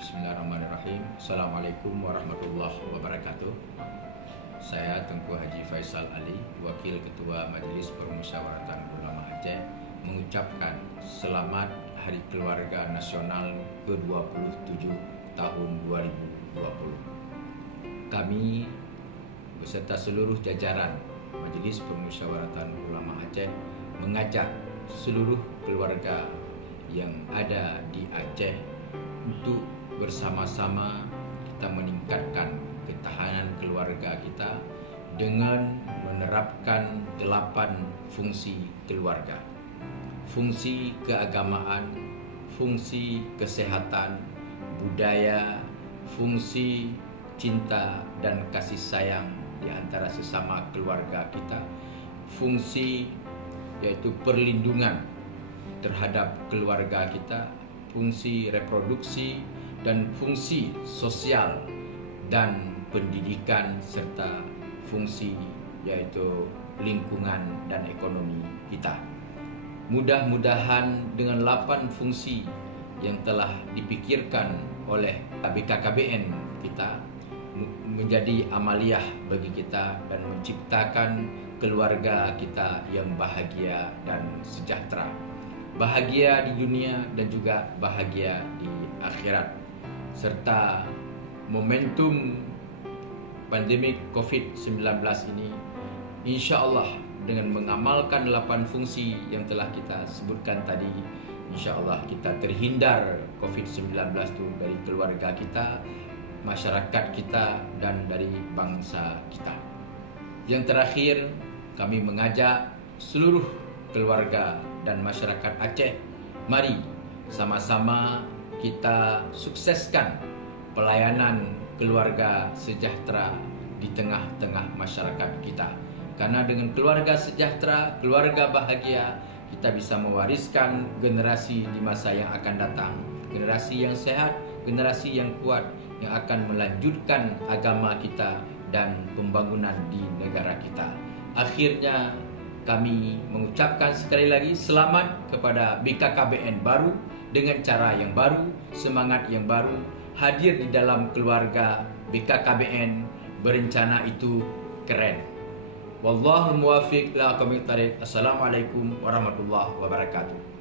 Bismillahirrahmanirrahim. Assalamualaikum warahmatullahi wabarakatuh. Saya Tengku Haji Faisal Ali, Wakil Ketua Majelis Permusyawaratan Ulama Aceh, mengucapkan selamat Hari Keluarga Nasional ke-27 tahun 2020. Kami beserta seluruh jajaran Majelis Permusyawaratan Ulama Aceh mengajak seluruh keluarga yang ada di Aceh untuk bersama-sama kita meningkatkan ketahanan keluarga kita dengan menerapkan 8 fungsi keluarga. Fungsi keagamaan, fungsi kesehatan, budaya, fungsi cinta dan kasih sayang di antara sesama keluarga kita, fungsi yaitu perlindungan terhadap keluarga kita, fungsi reproduksi dan fungsi sosial dan pendidikan, serta fungsi yaitu lingkungan dan ekonomi kita. Mudah-mudahan dengan 8 fungsi yang telah dipikirkan oleh BKKBN kita menjadi amaliyah bagi kita dan menciptakan keluarga kita yang bahagia dan sejahtera. Bahagia di dunia dan juga bahagia di akhirat. Serta momentum pandemik COVID-19 ini, insya Allah dengan mengamalkan 8 fungsi yang telah kita sebutkan tadi, insya Allah kita terhindar COVID-19 itu dari keluarga kita, masyarakat kita, dan dari bangsa kita. Yang terakhir, kami mengajak seluruh keluarga dan masyarakat Aceh, mari sama-sama kita sukseskan pelayanan keluarga sejahtera di tengah-tengah masyarakat kita. Karena dengan keluarga sejahtera, keluarga bahagia, kita bisa mewariskan generasi di masa yang akan datang. Generasi yang sehat, generasi yang kuat, yang akan melanjutkan agama kita dan pembangunan di negara kita. Akhirnya kami mengucapkan sekali lagi selamat kepada BKKBN baru dengan cara yang baru, semangat yang baru, hadir di dalam keluarga BKKBN. Berencana itu keren. Wallahul muwaffiq ila aqwamit thariq. Assalamualaikum warahmatullahi wabarakatuh.